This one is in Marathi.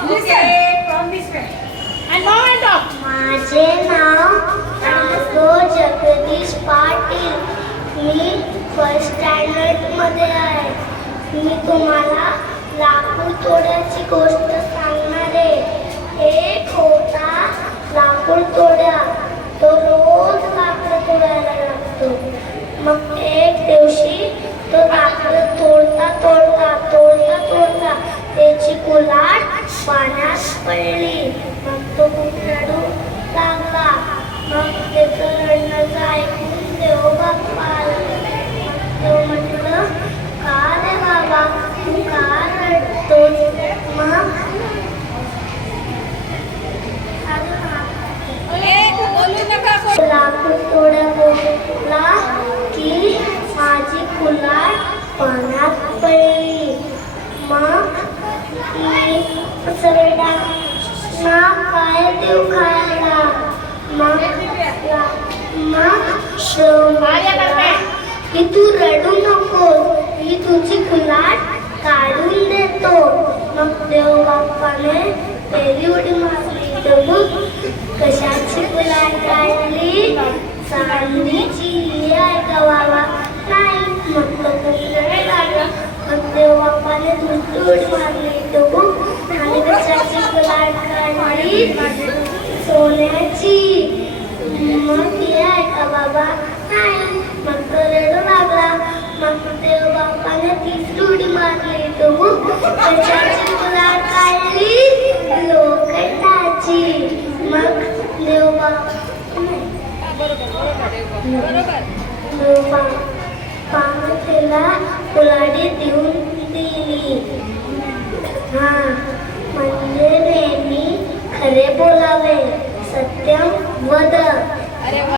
Okay, from this way. And now and talk. माझे नाव नागो जगदीश पाटील. मी फर्स्ट स्टँडर्ड मध्ये आहे. मी तुम्हाला लाकूड तोड्याची गोष्ट सांगणार आहे. एक होता लाकूड तोड्या. तो रोज लाकूड तोडायला लागतो. मग एक दिवशी तो लाकूड तोडता तोडता तोडता तोडता त्याची कुल्हाड पाण्यात पडली. मग तो खूप रडू लागला. मग त्याचं रडण्याचं ऐकून देवबाप्पा आले. देव म्हटलं, का रे बाबा, तू का रडतोस? मग लाकूड तोड्या बोलला की माझी कुल्हाड पाण्यात पडली. मग मी सरडा ना काय देऊ खायला. मग की तू रडू नको, मी तुझी कुल्हाड काढून देतो. मग देवबाप्पाने पहिली उडी मारली. तर मग कशाची कुल्हाड काढली? चांदीची. आहे का बाबा? नाही. मग तो खूप रडायला लागला. मग देवबाप्पाने दुसरी उडी मारली. तर मग आणि कशाची कुल्हाड काढली? सोन्याची. मग ती आहे का बाबा? नाही. मग तो रडू लागला. मग देवबाप्पाने तिसरी उडी मारली. तर मग कशाची कुल्हाड काढली? लोखंडाची. मग देवबाप्पाने तिला कुल्हाडी देऊन दिली. म्हणजे नेहमी खरे बोलावे, सत्यम वद.